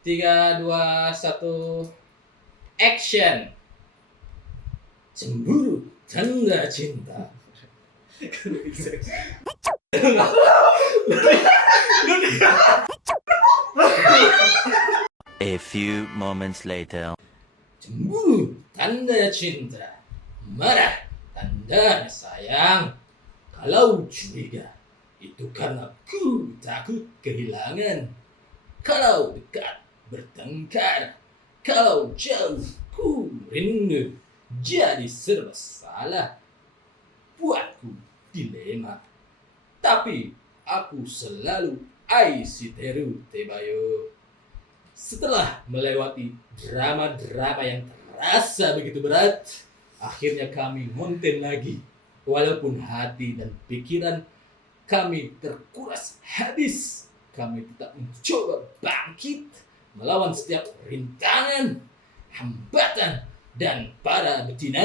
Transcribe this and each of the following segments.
3, 2, 1, action. Cemburu tanda cinta. A few moments later. Cemburu tanda cinta. Marah tanda sayang. Kalau curiga itu karena ku takut kehilangan. Kalau dekat bertengkar. Kalau jauh ku rindu. Jadi serba salah. Buatku dilema. Tapi aku selalu aisiteru tebayo. Setelah melewati drama-drama yang terasa begitu berat, akhirnya kami konten lagi. Walaupun hati dan pikiran kami terkuras habis, kami tetap mencoba bangkit melawan setiap rintangan, hambatan, dan para betina.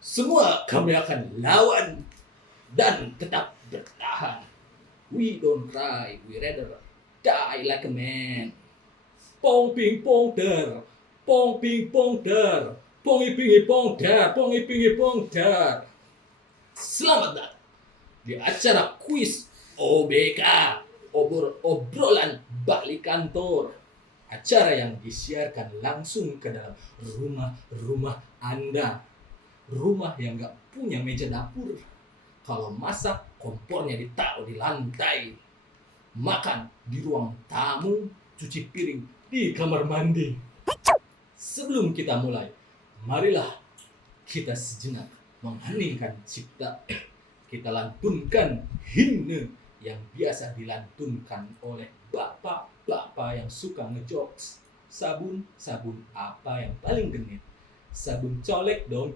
Semua kami akan lawan dan tetap bertahan. We don't cry, we rather die like a man. Pong ping pong der, pong ping pong der, pongi pingi pong der, pongi pingi pong der. Selamat datang di acara kuis OBK, obrolan balik kantor. Acara yang disiarkan langsung ke dalam rumah Anda. Rumah yang gak punya meja dapur. Kalau masak, kompornya ditaruh di lantai. Makan di ruang tamu, cuci piring di kamar mandi. Sebelum kita mulai, marilah kita sejenak mengheningkan cipta. Kita lantunkan himne yang biasa dilantunkan oleh bapak-bapak yang suka ngejokes. Sabun apa yang paling genit? Sabun colek dong.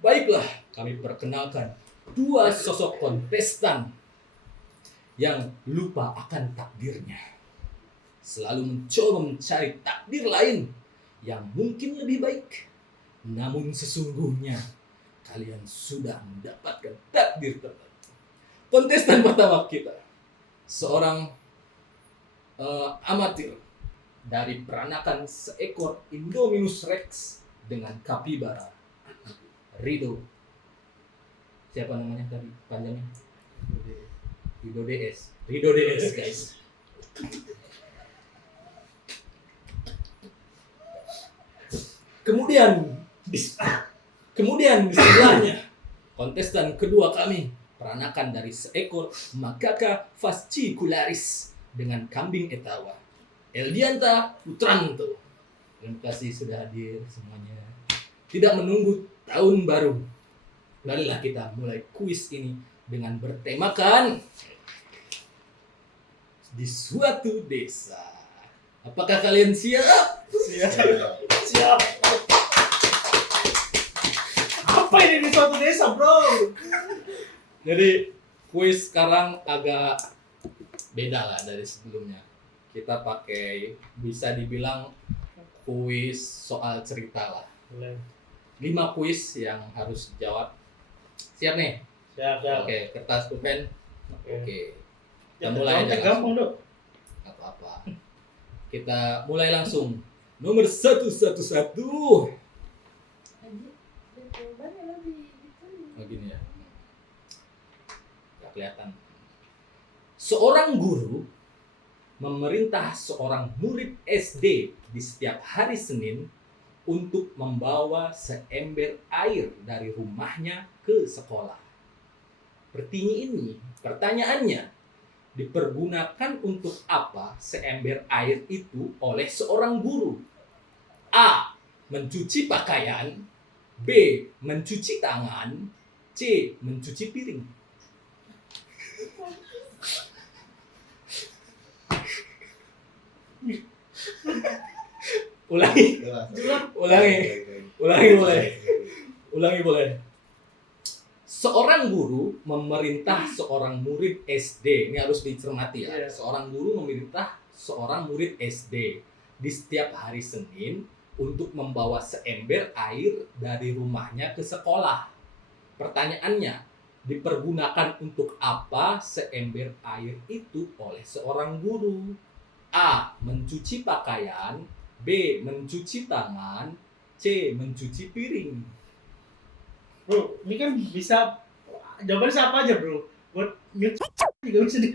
Baiklah, kami perkenalkan dua sosok kontestan yang lupa akan takdirnya. Selalu mencoba mencari takdir lain yang mungkin lebih baik. Namun sesungguhnya kalian sudah mendapatkan takdir terbaik. Kontestan pertama kita, seorang amatir dari peranakan seekor Indominus Rex dengan kapibara. Rido. Siapa namanya tadi panjangnya? Rido DS. Rido DS, guys. Kemudian di sebelahnya kontestan kedua kami, peranakan dari seekor Macaca fascicularis dengan kambing etawa. Eldianta Putranto. Terima kasih sudah hadir semuanya. Tidak menunggu tahun baru, marilah kita mulai kuis ini dengan bertemakan di suatu desa. Apakah kalian siap? Siap. Apa ini di suatu desa, bro? Jadi kuis sekarang agak beda lah dari sebelumnya. Kita pakai, bisa dibilang kuis soal cerita lah. 5 kuis yang harus dijawab. Siap nih? Siap. Oke, kertas pulpen. Oke. Kita Ya, mulai aja gampang, langsung. Dok. Gak apa-apa. Kita mulai langsung. Nomor 111. Oh gini ya. Gak kelihatan. Seorang guru memerintah seorang murid SD di setiap hari Senin untuk membawa seember air dari rumahnya ke sekolah. Pertanyaannya, dipergunakan untuk apa seember air itu oleh seorang guru? A. Mencuci pakaian. B. Mencuci tangan. C. Mencuci piring. Ulangi boleh. Seorang guru memerintah seorang murid SD. Ini harus dicermati ya. Yeah. Seorang guru memerintah seorang murid SD di setiap hari Senin untuk membawa seember air dari rumahnya ke sekolah. Pertanyaannya, dipergunakan untuk apa seember air itu oleh seorang guru? A. Mencuci pakaian. B. Mencuci tangan. C. Mencuci piring. Bro, ini kan bisa jawabannya siapa aja bro? Buat mute juga bisa di.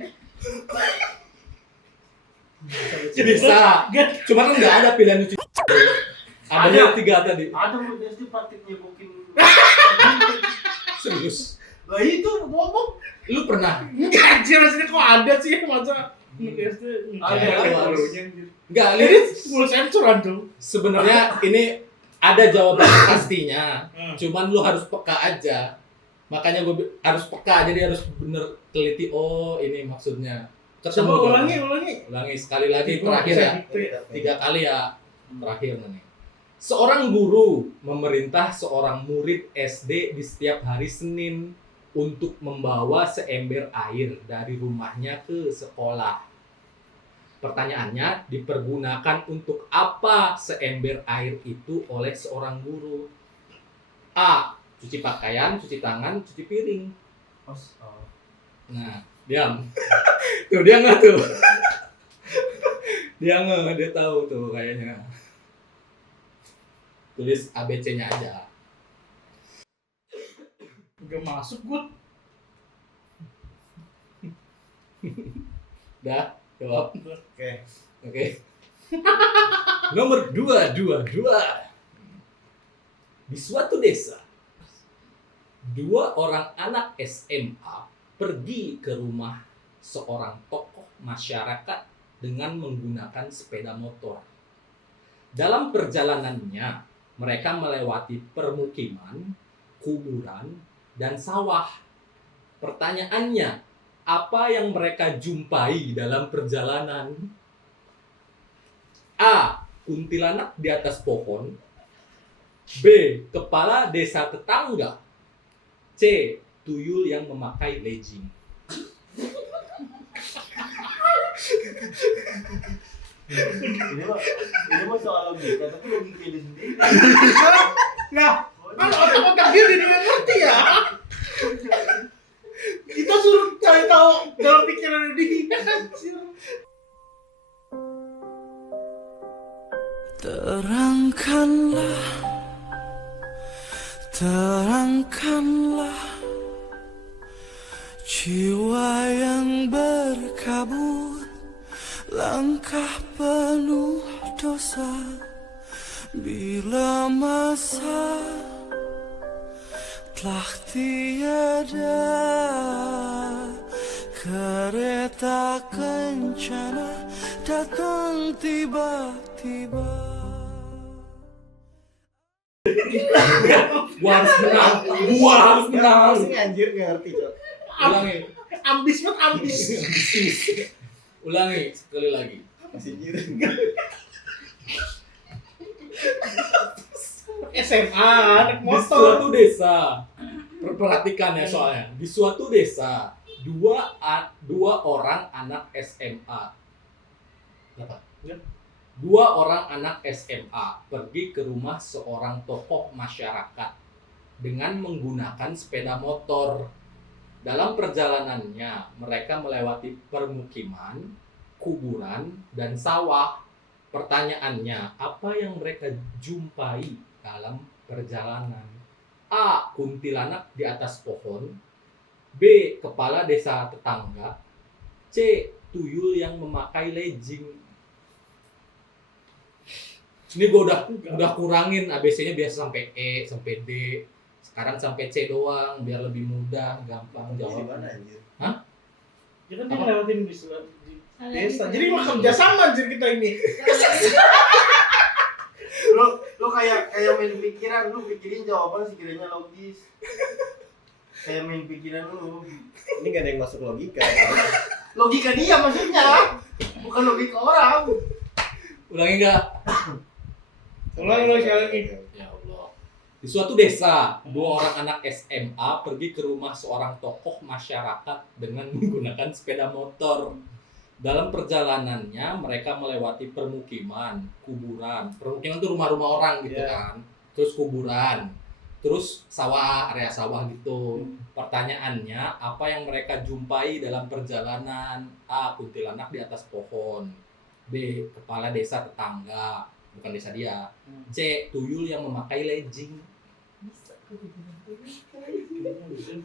Bisa. Cuma kan nggak ada pilihan nyuci. Ada 3 tadi. Ada murid SD praktik nyebukin. Serius. Lah itu ngomong. Lu pernah? Enggak anjir, maksudnya kok ada sih masa SD. Ada gurunya anjir. Enggak, Ini lihat. full sensoran tuh. Sebenarnya ini ada jawaban pastinya. Cuman lu harus peka aja. Makanya gue harus peka, jadi harus bener teliti. Oh, ini maksudnya. Ketemu Coba dong. Ulangi sekali lagi terakhir ya. 3 kali ya. Terakhir nih. Seorang guru memerintah seorang murid SD di setiap hari Senin untuk membawa seember air dari rumahnya ke sekolah. Pertanyaannya, dipergunakan untuk apa seember air itu oleh seorang guru? A. Cuci pakaian, cuci tangan, cuci piring. Nah, diam. Tuh, dia nggak tuh. Dia nggak, dia tahu tuh kayaknya. Tulis ABC-nya aja. Udah masuk gua. Dah, jawab. Oke. Oke. Nomor 2. Di suatu desa, 2 orang anak SMA pergi ke rumah seorang tokoh masyarakat dengan menggunakan sepeda motor. Dalam perjalanannya, mereka melewati permukiman, kuburan, dan sawah. Pertanyaannya, apa yang mereka jumpai dalam perjalanan? A. Kuntilanak di atas pohon. B. Kepala desa tetangga. C. Tuyul yang memakai legging. Ini mah soal logika, tapi logika dia sendiri. Nah, kan otak-otak dia tidak ngerti ya. Kita suruh cari tahu dalam pikiran dia anjir. Terangkanlah jiwa yang berkabut, langkah penuh dosa, bila masa telah tiada, kereta kencana datang tiba-tiba. Gua harus menang. Pasti anjir nggak ngerti Cok. Ulangi. Ambis banget ambis. Ulangi sekali lagi. Masih jiran. SMA naik Di motor. suatu desa, perhatikan ya soalnya. Di suatu desa, dua orang anak SMA. Apa? Ya. 2 orang anak SMA pergi ke rumah seorang tokoh masyarakat dengan menggunakan sepeda motor. Dalam perjalanannya, mereka melewati permukiman, kuburan, dan sawah. Pertanyaannya, apa yang mereka jumpai dalam perjalanan? A. Kuntilanak di atas pohon. B. Kepala desa tetangga. C. Tuyul yang memakai legging. Ini gue udah kurangin ABC-nya biasa sampai E, sampai D. Sekarang sampai C doang biar lebih mudah, gampang Di jawab. mana anjir? Ya kan dia ngelewatin di desa. Jadi mah kerja sama anjir kita ini. Lo kayak main pikiran, lu pikirin jawaban sekiranya logis. Kayak main pikiran lu. Ini gak ada yang masuk logika. Logika dia maksudnya, bukan logika orang. Ulangi enggak? Ulang sekali lagi. Ya Allah. Di suatu desa, 2 orang anak SMA pergi ke rumah seorang tokoh masyarakat dengan menggunakan sepeda motor. Dalam perjalanannya, mereka melewati permukiman, kuburan. Permukiman itu rumah-rumah orang gitu kan. Terus kuburan. Terus sawah, area sawah gitu. Pertanyaannya, apa yang mereka jumpai dalam perjalanan? A. Kuntilanak di atas pohon. B. Kepala desa tetangga, bukan desa dia. C. Tuyul yang memakai legging. Bisa kok dibilang tuyul.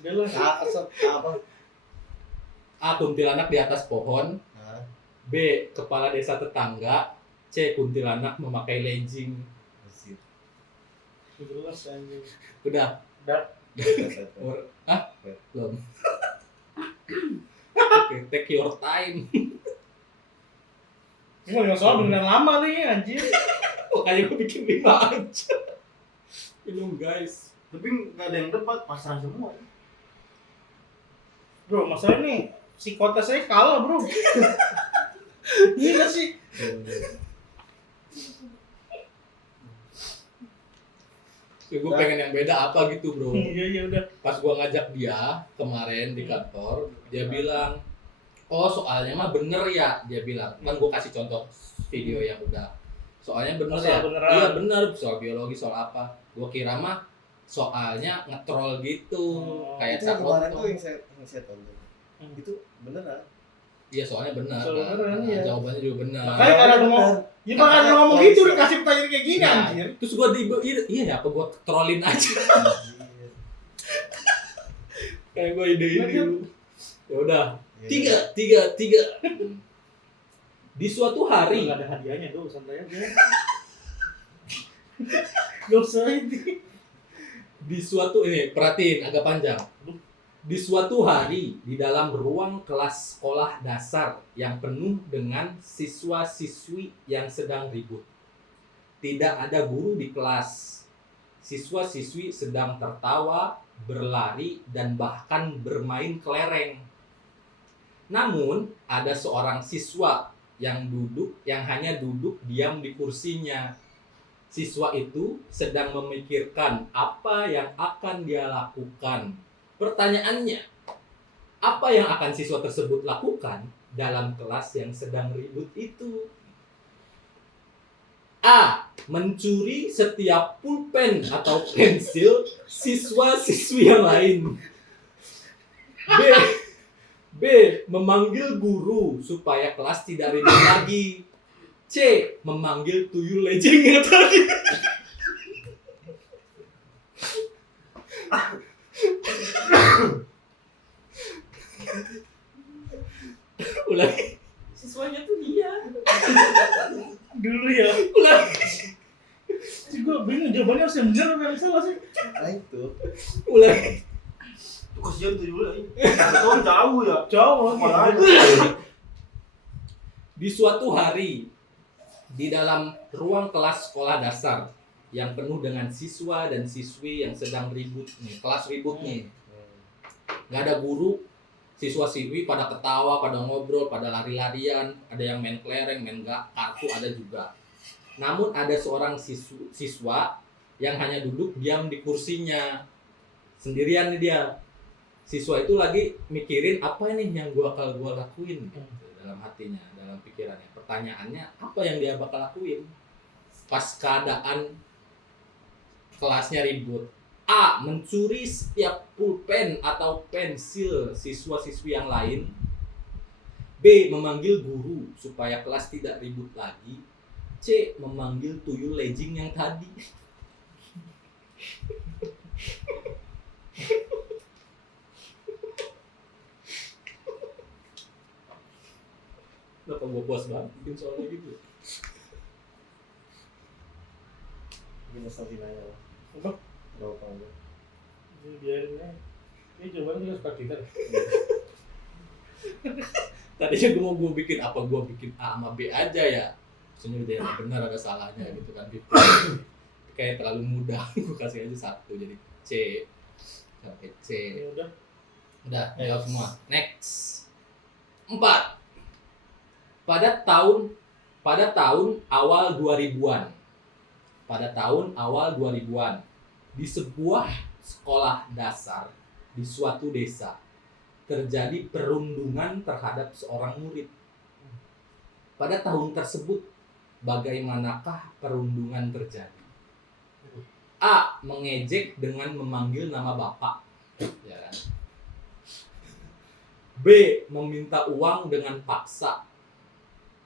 Udah lah. Apa? A. Kuntilanak di atas pohon. Nah, B. Kepala desa tetangga. C. Kuntilanak memakai legging. asik. Jelas anjing. Udah. Satu. Belum. Oke, take your time. Ini mau soal beneran lama nih anjir. Makanya gue bikin 5 aja. Minum guys. Tapi nggak ada yang tepat, pasaran semua. Bro, masalah ini psikotes saya kalah, Bro. Gila sih. Gue pengen yang beda apa gitu bro. Iya udah. Pas gue ngajak dia kemarin di kantor, dia bilang, oh soalnya mah bener ya, dia bilang. Kan gue kasih contoh video yang udah. Soalnya bener Soal ya. beneran. Iya bener, soal biologi, soal apa. Gue kira mah soalnya nge-troll gitu. Kayak Itu yang kemarin tuh cakot. yang saya tonton. Hmm. Itu beneran. Iya soalnya bener. Soalnya kan. beneran, iya. Jawabannya juga bener. Makanya karena lu ngomong, ya makanya lu ngomong gitu udah kasih pertanyaan kayak gini Nah, anjir. terus gue iya ya apa gue trollin aja. Kayak gue ide-ide dulu. Ya udah. Tiga. Di suatu hari. Enggak ada hadiahnya tuh, santai aja. Gak usah ini. Di suatu ini perhatiin agak panjang. Di suatu hari di dalam ruang kelas sekolah dasar yang penuh dengan siswa-siswi yang sedang ribut. Tidak ada guru di kelas. Siswa-siswi sedang tertawa, berlari, dan bahkan bermain kelereng. Namun, ada seorang siswa yang hanya duduk diam di kursinya. Siswa itu sedang memikirkan apa yang akan dia lakukan. Pertanyaannya, apa yang akan siswa tersebut lakukan dalam kelas yang sedang ribut itu? A. Mencuri setiap pulpen atau pensil siswa-siswi yang lain. B. Memanggil guru supaya kelas tidak ribut lagi. C. Memanggil tuyul leggingnya tadi. Ulangi. Siswanya tuh dia. Dulu ya. Ulangi. Gue bingung jawabannya harus yang bener apa yang salah sih. Nah itu. Ulangi. Itu kasihan tuh dulu ini. Tahu jauh ya. Cowok. Malah Di suatu hari di dalam ruang kelas sekolah dasar yang penuh dengan siswa dan siswi yang sedang ribut nih, kelas ribut nih. Nggak ada guru, siswa-siswi pada ketawa, pada ngobrol, pada lari-larian, ada yang main kelereng, main kartu ada juga. Namun ada seorang siswa yang hanya duduk diam di kursinya. Sendirian nih dia. Siswa itu lagi mikirin apa nih yang bakal gua lakuin gitu, dalam hatinya, dalam pikirannya. Pertanyaannya, apa yang dia bakal lakuin pas keadaan kelasnya ribut? A. Mencuri setiap pulpen atau pensil siswa-siswi yang lain. B. Memanggil guru supaya kelas tidak ribut lagi. C. Memanggil tuyul legging yang tadi. Kenapa gue puas banget bikin soalnya gitu? Ini masalah nanya lah. Apa? Berapa aja? Biarin aja. Ini jawabannya juga suka kita. Tadinya gue bikin apa? Gue bikin A sama B aja ya. Maksudnya udah yang benar ada salahnya gitu kan. Kayak terlalu mudah. Gue kasih aja satu jadi C sampai C. Ya udah. Udah, jawab semua. Next. 4. Pada tahun awal 2000-an. Pada tahun awal 2000-an di sebuah sekolah dasar di suatu desa terjadi perundungan terhadap seorang murid. Pada tahun tersebut bagaimanakah perundungan terjadi? A. Mengejek dengan memanggil nama bapak. Ya kan? B. Meminta uang dengan paksa.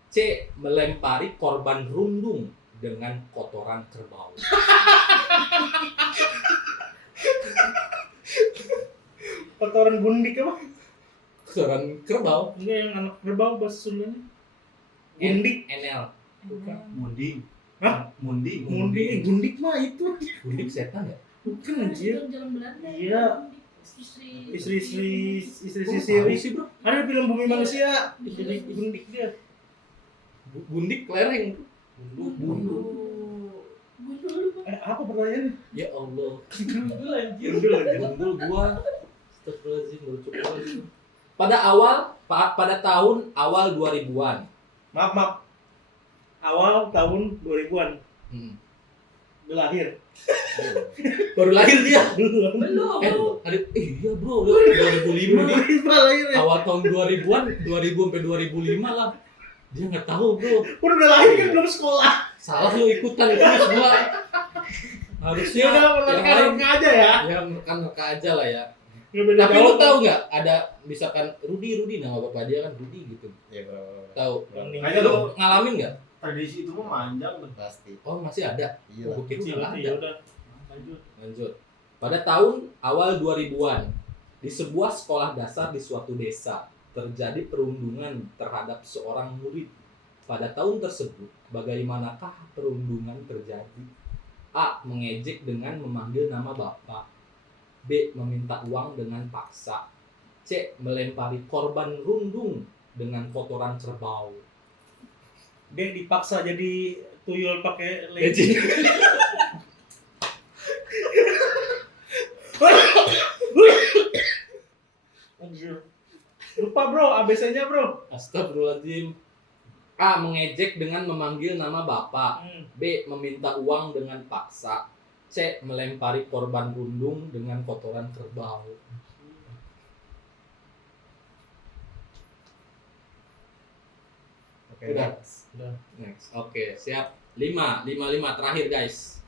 C. Melempari korban rundung dengan kotoran kerbau. Kotoran gundik apa? Kotoran kerbau. Enggak, yang anak kerbau bahasa Sundanya. Gundik. NL. Bukan. Munding. Hah? Munding. Gundik, gundik mah itu. Gundik setan ya? Bukan anjir. Jalan Belanda. Iya. Istri-istri Tahu siri. sih bro. Ada film Bumi Manusia. Jadi gundik dia. Gundik kelereng. Gundul. Apa pertanyaannya? Ya Allah. Gundul anjir. Gundul gua. Astagfirullahaladzim, baru coba lagi. Pada tahun awal 2000-an. Maaf. Awal tahun 2000-an. Hmm. Udah lahir. Baru lahir dia. Belum. Iya bro, 2005 nih. Berapa lahir ya? Awal tahun 2000-an, 2000 sampai 2005 lah. Dia nggak tahu bro. Udah lahir kan belum sekolah. Salah lu ikutan kuis gua. Harusnya Ya udah yang lain menerka aja ya. ya menerka aja lah ya. Nggak beda Tapi jauh. lu tahu nggak ada misalkan Rudi nama bapak dia kan Rudi gitu. Iya, bro. Tahu? Kayaknya Lu lu ngalamin nggak? tradisi itu mah manjang tuh. Pasti. Oh masih ada. Iya Oh, lah. gua kecil Ya ada. udah. Lanjut. Lanjut. Pada tahun awal 2000-an, di sebuah sekolah dasar di suatu desa, terjadi perundungan terhadap seorang murid. Pada tahun tersebut, bagaimanakah perundungan terjadi? A. Mengejek dengan memanggil nama bapak. B. Meminta uang dengan paksa. C. Melempari korban rundung dengan kotoran kerbau. Dia dipaksa jadi tuyul pakai leci. Leci. Anjir. Lupa bro, ABC-nya bro. Astagfirullahaladzim. A. Mengejek dengan memanggil nama bapak. B. Meminta uang dengan paksa. C. Melempari korban rundung dengan kotoran kerbau. Oke. Udah. Next. Oke, siap. 5 terakhir guys.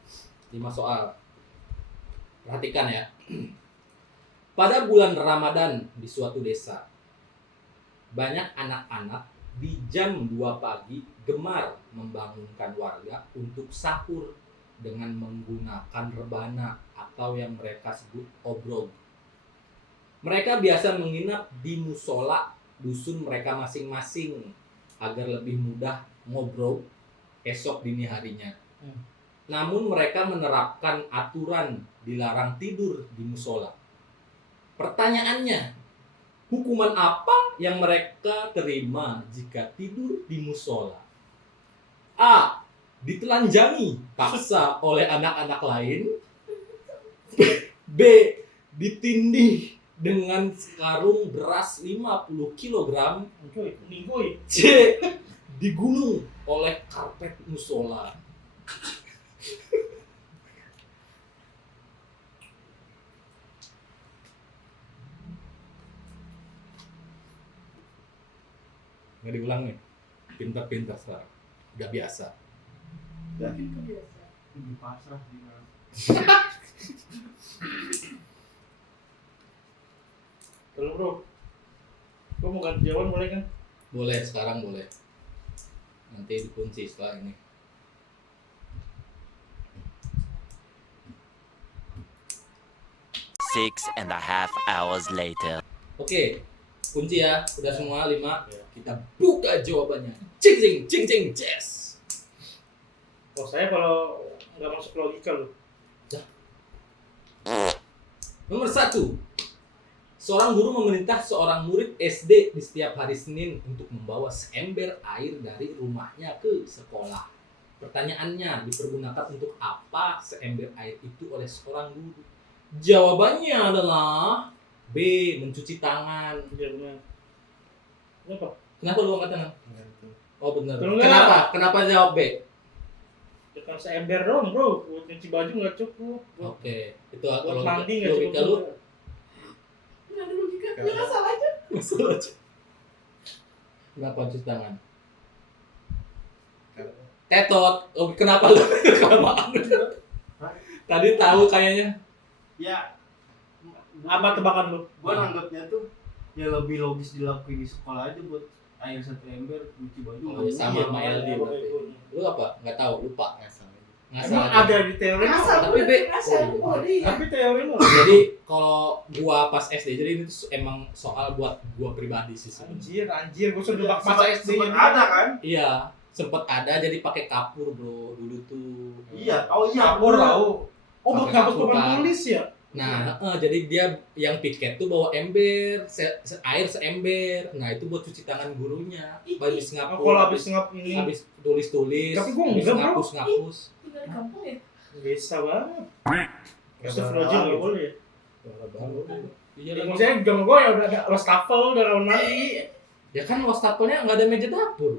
5 soal. Perhatikan ya. Pada bulan Ramadan di suatu desa, banyak anak-anak di jam 2 pagi gemar membangunkan warga untuk sahur dengan menggunakan rebana atau yang mereka sebut obrol. Mereka biasa menginap di musola dusun mereka masing-masing agar lebih mudah ngobrol esok dini harinya. Namun mereka menerapkan aturan dilarang tidur di musola. Pertanyaannya, hukuman apa yang mereka terima jika tidur di musola? A. Ditelanjangi paksa oleh anak-anak lain. B. Ditindih dengan sekarung beras 50 kg. Ninggoy. C. Digulung oleh karpet musola. Nggak diulang nih. Pintar-pintar sekarang. Nggak biasa. Di pasrah di mana. Kalau bro, gua mau ganti jawaban boleh kan? Boleh, sekarang boleh. Nanti dikunci setelah ini. Six and a half hours later. Oke, kunci ya. Udah semua 5. Kita buka jawabannya. Cing cing cing cing yes. Oh saya kalau nggak masuk logika loh. Nomor 1. Seorang guru memerintah seorang murid SD di setiap hari Senin untuk membawa seember air dari rumahnya ke sekolah. Pertanyaannya, dipergunakan untuk apa seember air itu oleh seorang guru? Jawabannya adalah B. Mencuci tangan. Iya benar. Apa? Kenapa lu angkat tangan? Oh benar. Kalau enggak- Kenapa? Kenapa jawab B? Bukan seember dong bro, buat nyuci baju nggak cukup. Oke, itu Buat kalau mandi nggak logika cukup. lu Nggak ada logika, nggak salah aja. masalah aja. Kenapa cuci tangan? Tetot. Oh, kenapa lu? Kelamaan. Tadi tahu kayaknya. Ya Apa tebakan lu? Gua nanggapnya tuh ya lebih logis dilakuin di sekolah aja buat air 1 ember cuci baju. Oh, ya sama sama Iya, LD iya, berarti. iya. Lu apa? Enggak tahu, lupa. Emang Ngasal. ada di teori lu? Asal Tapi, Be, asal dia. Tapi teori lu. Jadi kalau gua pas SD, jadi ini tuh emang soal buat gua pribadi sih sebenarnya. Anjir, gua sudah nebak masa SD. Sempet ada kan? Iya, sempet ada jadi pakai kapur bro dulu tuh. Iya, oh iya. Kapur tahu. Oh, buat Pakai ngapus kapur, papan kan. tulis ya? Nah, jadi dia yang piket tuh bawa ember, air seember. Nah itu buat cuci tangan gurunya. Habis Oh, ngapus, kalau habis ngap ini habis tulis-tulis, Tapi gua habis enggak, bro. ngapus-ngapus. Tinggal di kampung ya. bisa banget. Astagfirullahaladzim nggak boleh. Iya Ya, lagi. maksudnya zaman gua ya udah ada wastafel, udah kamar mandi. Ya kan wastafelnya nggak ada meja dapur.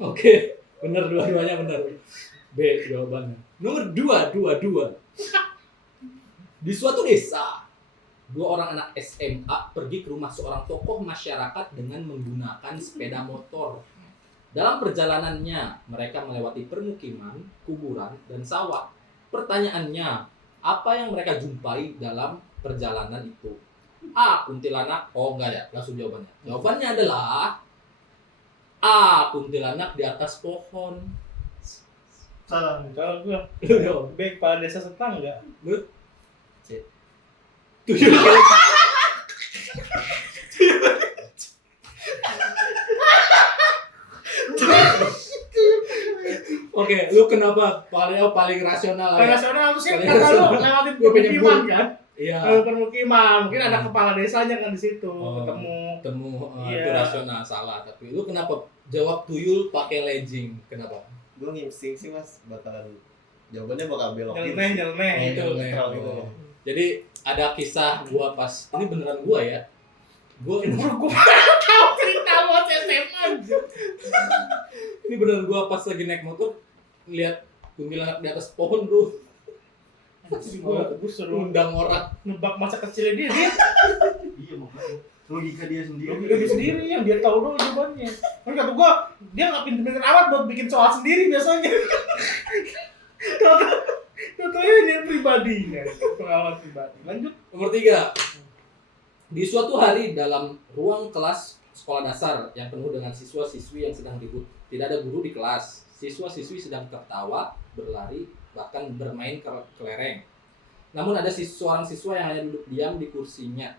Oke, bener dua-duanya bener. B jawabannya. Nomor 2. Di suatu desa, 2 orang anak SMA pergi ke rumah seorang tokoh masyarakat dengan menggunakan sepeda motor. Dalam perjalanannya, mereka melewati permukiman, kuburan, dan sawah. Pertanyaannya, apa yang mereka jumpai dalam perjalanan itu? A. Kuntilanak. Oh enggak ya, langsung jawabannya. Jawabannya adalah A. Kuntilanak di atas pohon. Salah. Kalau gua Lu jawab. baik pada desa tetangga. Tuyul. Oke, lu kenapa paling rasional Paling ya? nasional apa sih? Paling Kata lu nasional. lewatin Gua pengen permukiman buru. kan? Iya. Lalu permukiman, mungkin ada kepala desanya kan di situ Oh. ketemu. Temu Iya. itu rasional salah, tapi lu kenapa jawab tuyul pakai legging? Kenapa? Gue nginsting sih mas, bakalan jawabannya bakal belok gitu Nyeleneh, sih. nyeleneh Oh, gitu. nyeleneh. netral gitu Oh. ya. Jadi ada kisah gua pas ini beneran gua ya. Gua Bro, gua tahu cerita lu SMA anjir. ini beneran gua pas lagi naik motor lihat kuntilanak di atas pohon, Bro. Gua suruh Undang orang. nebak masa kecilnya dia Iya makanya. Logika dia sendiri. logika dia sendiri yang dia tahu dulu jawabannya. Kan kata gua dia nggak pinter-pinter amat buat bikin soal sendiri biasanya. Contohnya dia pribadinya, pengalaman pribadi. Lanjut. Nomor 3. Di suatu hari dalam ruang kelas sekolah dasar yang penuh dengan siswa-siswi yang sedang ribut. Tidak ada guru di kelas. Siswa-siswi sedang tertawa, berlari, bahkan bermain kelereng. Namun ada seorang siswa yang hanya duduk diam di kursinya.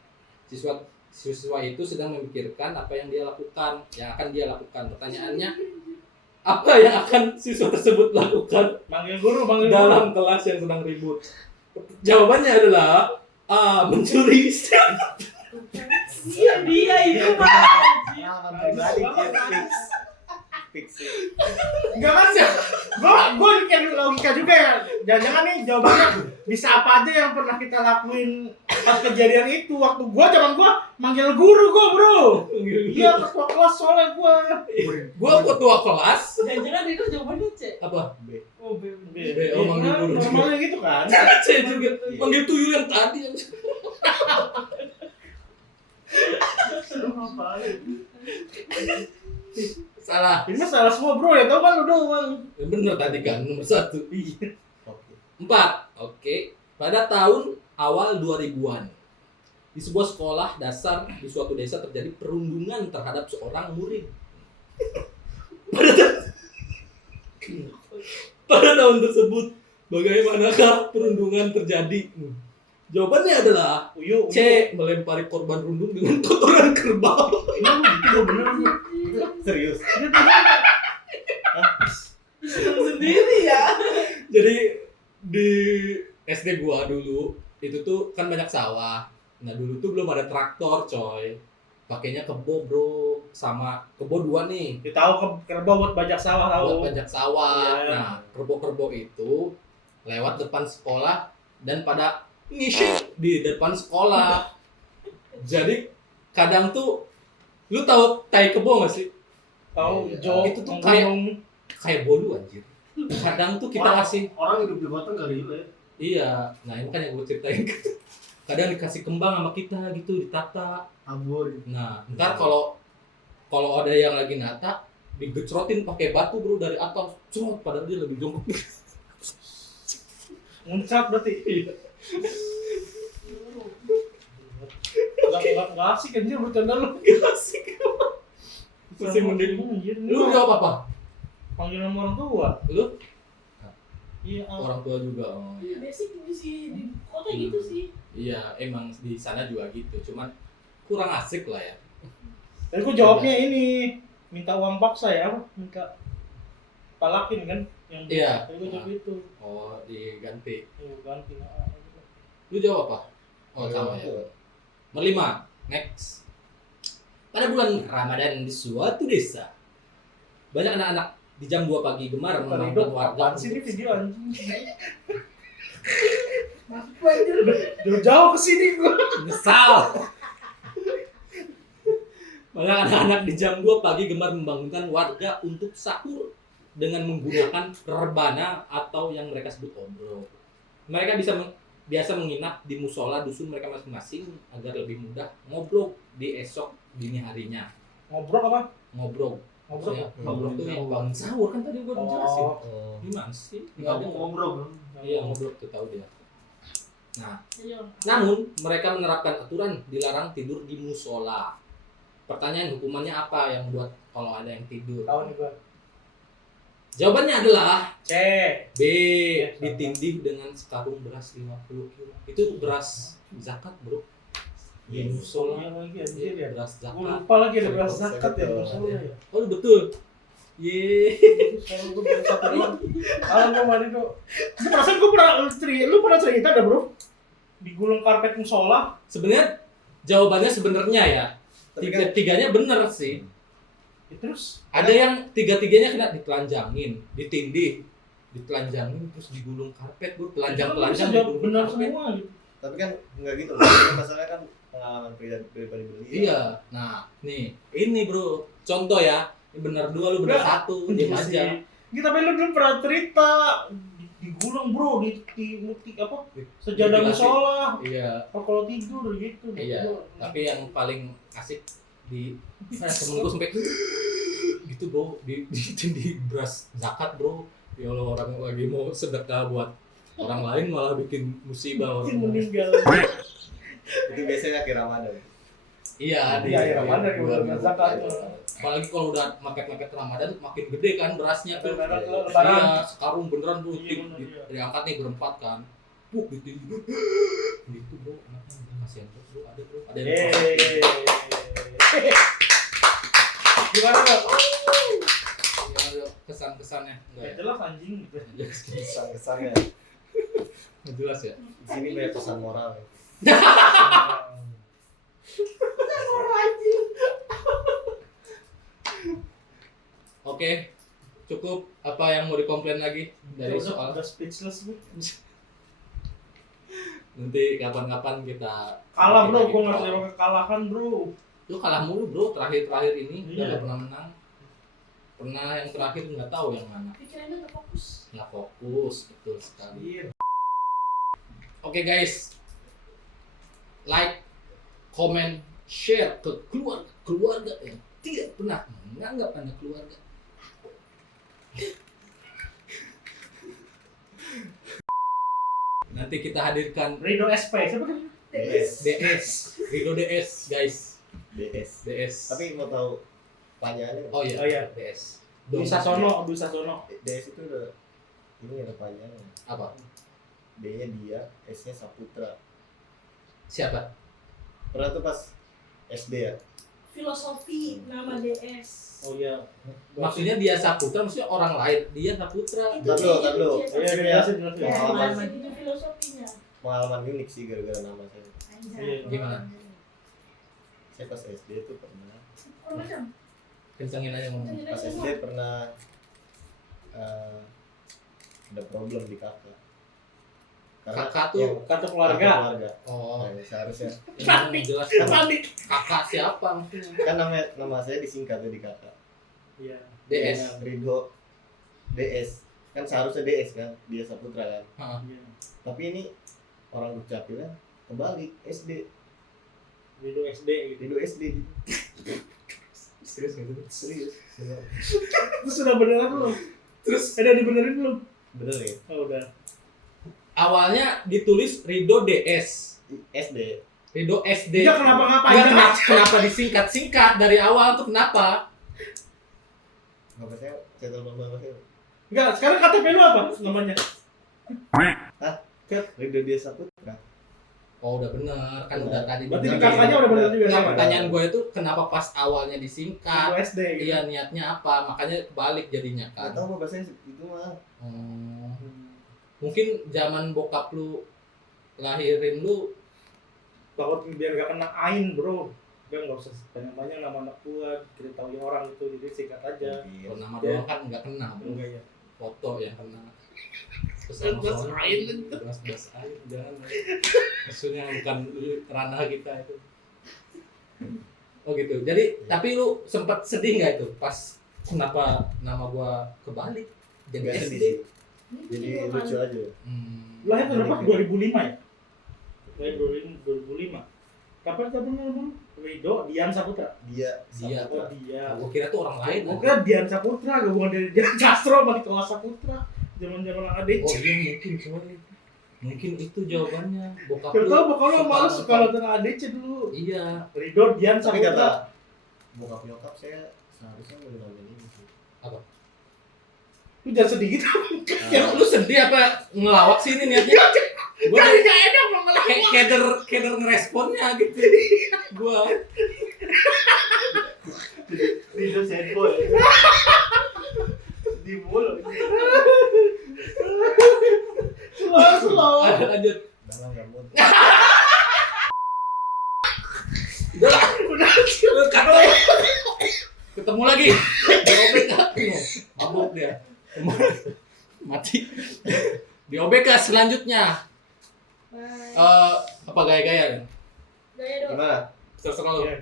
Siswa itu sedang memikirkan apa yang akan dia lakukan. Pertanyaannya, apa yang akan siswa tersebut lakukan Manggil guru, manggil guru. dalam kelas yang sedang ribut? Jawabannya adalah A. Mencuri. Iya dia itu mah. Pengalaman pribadi dia fix sih. Enggak kan ya? Gua kayak logika juga ya. Jangan-jangan nih jawabannya bisa apa aja yang pernah kita lakuin pas kejadian itu. Waktu zaman gua manggil guru gua, Bro. Iya, ketua kelas soalnya gua. Gua ketua kelas. Jangan-jangan itu jawabannya C. Apa? Oh, B. Oh, manggil guru. Normalnya gitu kan. C juga. Manggil tuyul yang tadi. Salah. Ini mah salah semua, Bro. Ya tahu kan lu doang. Ya bener tadi kan nomor 1. Iya. Oke. 4. Oke. Pada tahun awal 2000-an, di sebuah sekolah dasar di suatu desa terjadi perundungan terhadap seorang murid. Pada tahun tersebut, bagaimanakah perundungan terjadi? Jawabannya adalah Uyu, C. Melempari korban rundung dengan kotoran kerbau. Ini lu gitu bener lu. Serius. Seneng sendiri ya. Jadi di SD gua dulu itu tuh kan banyak sawah. Nah dulu tuh belum ada traktor coy. Pakainya kebo bro, sama kebo 2 nih. Dia tahu kerbau buat bajak sawah tahu. Buat bajak sawah. Iya. Nah kerbo-kerbo itu lewat depan sekolah dan pada ngisi di depan sekolah. Jadi kadang tuh lu tahu tai kebo gak sih? Tahu Iya. Jo Itu tuh kayak- menggunung. Kayak bolu anjir. Kadang tuh kita kasih Orang hidup di kota nggak relate. iya, nah ini kan yang gue ceritain. Kadang dikasih kembang sama kita gitu, ditata. Tabur. Nah, ntar kalau ada yang lagi nata, digecrotin pakai batu bro dari atas, cerot padahal dia lebih jongkok. Muncrat berarti. Enggak asik anjir bercanda lu. Gak asik. Masih mending. Anjir, Lu jawab apa? panggil nama orang tua. Lu? Iya, Orang tua juga. Oh, Iya, iya. basic sih di kota gitu sih. Iya, emang di sana juga gitu. Cuman kurang asik lah ya. Tapi gua jawabnya ini minta uang paksa ya, minta palakin kan yang Iya. Tapi gua jawab itu. Oh, diganti. Ganti. Lu jawab apa? Oh, sama ya. Nomor 5. Next. Pada bulan Ramadan di suatu desa, banyak anak-anak di jam 2 pagi gemar menonton warga. Apaan sih ini video anjing? Maksud gua anjir. Jauh-jauh ke sini gua. Misal. Banyak anak-anak di jam 2 pagi gemar membangunkan warga untuk sahur dengan menggunakan rebana atau yang mereka sebut obrok. Mereka biasa menginap di musola dusun mereka masing-masing agar lebih mudah ngobrol di esok dini harinya. Ngobrol apa? Ngobrol. Ngobrol. Maksudnya, ngobrol tuh yang bangun sahur kan tadi gua udah jelasin. Oh. Gimana sih? Nggak Nggak ada. ngobrol. Iya, ngobrol tuh tahu dia. Nah, Ayo. namun mereka menerapkan aturan dilarang tidur di musola. Pertanyaan hukumannya apa yang buat kalau ada yang tidur? Tahu nih gua. Jawabannya adalah C. B. Ditindih dengan sekarung beras 50 kilo. Itu beras zakat, bro. Di musola. Iya lagi anjir ya. Beras Gua zakat. lupa lagi ada beras zakat ya di musola ya. Oh, betul. Ye. Sekarang gua bilang satu doang. Kalau gua mandi tuh. Gua perasaan gua lu pernah cerita ada bro? Digulung karpet musola. Sebenarnya jawabannya sebenarnya ya Tapi kan tiganya bener sih. Ya, terus Ada yang tiga-tiganya kena ditelanjangin, ditindih, ditelanjangin terus digulung karpet, bro. Telanjang-telanjang bisa jawab digulung benar karpet. semua gitu. tapi kan enggak gitu. Masalahnya kan pengalaman pribadi beliau. Iya. Nah, nih, ini bro, contoh ya. Ini benar 2, lu benar 1, diam Iya aja. sih. Kita dulu pernah cerita digulung bro di apa? Sejadah Mutilasi. musola. Iya. Kalau tidur gitu. Iya. Tapi yang paling asik di temenku sampai gitu bro, di beras zakat bro. Ya Allah, orang lagi mau sedekah buat orang lain malah bikin musibah Mungkin orang. meninggal. Itu biasanya akhir Ramadan. Iya, Iya, iya, Ramadan ya, bulan bulan zakat. Apalagi kalau udah mepet-mepet Ramadan tuh makin gede kan berasnya tuh. Lebaran, Iya, lebaran. sekarung beneran tuh Iya, bener, iya. diangkat nih berempat kan. Gitu. Gitu bro, anaknya kasihan bro, ada bro. Ada yang Gimana dong? ya, kesan-kesannya enggak Ya ya? jelas anjing gitu. Kesan-kesannya. Nggak jelas ya. Di sini banyak pesan moral. Oke, cukup. Apa yang mau dikomplain lagi dari soal? Udah speechless gue. Nanti kapan-kapan kita Kalah bro, lagi gue nggak pro. terima kekalahan bro. Lu kalah mulu bro, terakhir ini udah Iya. nggak pernah menang. Pernah yang terakhir nggak tahu yang mana. Pikirannya nggak fokus. Nggak fokus, betul sekali. Iya. Oke guys, like, comment, share ke keluarga yang tidak pernah menganggap Anda keluarga. Nanti kita hadirkan Rido SP, siapa kan? DS, Rido DS guys, DS. DS. Tapi mau tahu panjangnya? Oh iya, Oh iya. DS. Dwi Sasono, Dwi Sasono. DS itu udah ini ada panjangnya. Apa? D-nya dia, S-nya Saputra. Siapa? Pernah tuh pas SD ya? Filosofi nama DS. Oh iya. Maksudnya dia Saputra, maksudnya orang lain. Dia Saputra. Itu Tar dulu, dia, tar dulu. dia Iya, Saputra. jelasin, jelasin. Ya, Pengalaman. jelasin itu filosofinya. Pengalaman unik sih gara-gara nama saya. Anjay. Iya, gimana? Saya pas SD tuh pernah. Kurang macam. Kencengin aja ngomong. Pas SD pernah ada problem di kakak. Kakak tuh yang- Kartu kakak keluarga. keluarga. Oh, Nah, seharusnya yang jelas Panik. kakak siapa maksudnya? kan nama saya disingkat tuh di kakak. Iya. DS. Ridho DS. Kan seharusnya DS kan, dia Saputra kan. Heeh. Iya. Tapi ini orang ucapinnya kebalik SD. Rido SD gitu. Ridho SD gitu. Serius gitu. Serius. Bener. Terus sudah beneran belum? Terus Ada dibenerin belum? Bener ya? Oh udah. awalnya ditulis Rido DS. SD. Rido SD. Dia kenapa Enggak, ngapain? kenapa disingkat-singkat dari awal tuh kenapa? Bapak saya telepon bapak saya. Enggak, sekarang KTP lu apa namanya? Ridho Dia Saputra. Oh udah bener, kan udah tadi. Berarti bener. di kakaknya udah bener juga. Nggak, ya? pertanyaan gue itu kenapa pas awalnya disingkat? Waktu SD gitu. Iya niatnya apa? Makanya kebalik jadinya kan. Enggak tahu bapak saya itu mah. Oh. Mungkin zaman bokap lu lahirin lu Takut biar gak kena ain bro. Udah nggak usah banyak-banyak nama anak gua, kita tahu orang itu, jadi singkat aja. kalau nama doang kan nggak kena, bro. Enggak ya. Foto yang kena. Terus Belas sama ain. belas ain jangan. Maksudnya bukan ranah kita itu. Oh gitu. Jadi tapi lu sempat sedih nggak itu pas kenapa nama gua kebalik jadi Enggak SD? sedih sih. Jadi lucu aja. Lu lahir tahun berapa? 2005 ya? Lahir 2005. Kapan namanya? Ridho Dian Saputra. Dia Dia. Oh dia. Gua kira tuh orang lain. Gua kira Dian Saputra, gabungan dari Dian Castro sama Nikola Saputra. Zaman-zaman ADC. Oh iya mungkin coy. Mungkin itu jawabannya. Bokap Gak lu. tau pokoknya suka malu nonton. suka nonton ADC dulu. Iya. Ridho Dian tapi kata Saputra. bokap nyokap saya seharusnya mau nonton ini sih. Lu jangan sedih gitu. Ya lu sedih apa ngelawak sih ini niatnya? Gua Kan dari gak enak mau ngelawak. keder ngeresponnya gitu. Gua Ridho sad boy. Di mulu. Slow. lanjut. Dalam rambut. Udah lah. Lu kata. Ketemu lagi. Diobek aku. Mabuk dia. Mati. Diobek selanjutnya. Bye. Apa gaya-gaya? Gaya dong. Gimana? Terserah lu. Iya.